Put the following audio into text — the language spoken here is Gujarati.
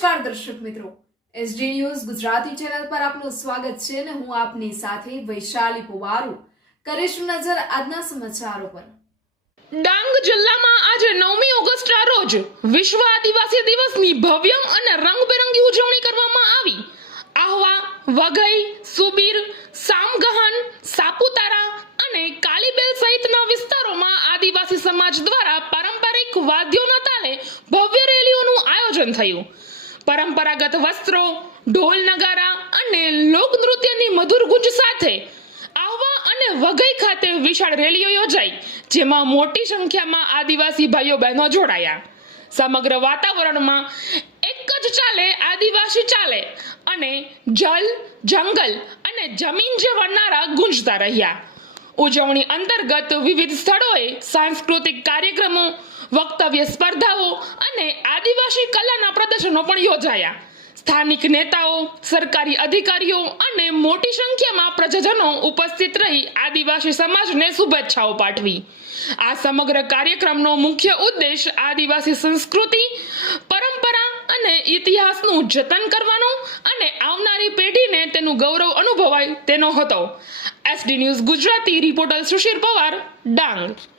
નમસ્કાર દર્શક મિત્રો. એસડી ન્યૂઝ ગુજરાતી ચેનલ પર આપનું સ્વાગત છે અને હું આપની સાથે વૈશાલી પુવારુ. કરીશું નજર આજના સમાચારો પર. ડાંગ જિલ્લામાં આજે નવમી ઓગસ્ટના રોજ વિશ્વ આદિવાસી દિવસની ભવ્ય અને રંગબેરંગી ઉજવણી કરવામાં આવી. આહવા, વઘઈ, સુબીર, સામગહન, સાપુતારા અને કાલીબેલ સહિતના વિસ્તારોમાં આદિવાસી સમાજ દ્વારા પારંપરિક વાદ્યોના તાલે ભવ્ય રેલીઓનું આયોજન થયું. પરંપરાગત વસ્ત્રો, ઢોલ નગારા અને લોકનૃત્યની મધુર ગુંજ સાથે આહવા અને વઘઈ ખાતે વિશાળ રેલીઓ યોજાઈ, જેમાં મોટી સંખ્યામાં આદિવાસી ભાઈઓ બહેનો જોડાયા. સમગ્ર વાતાવરણમાં એક જ ચાલે, આદિવાસી ચાલે અને જલ, જંગલ અને જમીન જે વણનારા ગુંજતા રહ્યા. ઉજવણી અંતર્ગત વિવિધ સ્થળોએ સાંસ્કૃતિક કાર્યક્રમો, વક્તવ્ય સ્પર્ધાઓ અને આદિવાસી કલાના પ્રદર્શનો પણ યોજાયા. સ્થાનિક નેતાઓ, સરકારી અધિકારીઓ અને મોટી સંખ્યામાં પ્રજાજનો ઉપસ્થિત રહી આદિવાસી સમાજને શુભેચ્છાઓ પાઠવી. આ સમગ્ર કાર્યક્રમનો મુખ્ય ઉદ્દેશ આદિવાસી સંસ્કૃતિ, પરંપરા અને ઇતિહાસનું જતન કરવાનો અને આવનારી પેઢીને તેનું ગૌરવ અનુભવાય તેનો હતો. SD news Gujarati reporter Sushir Pawar Dang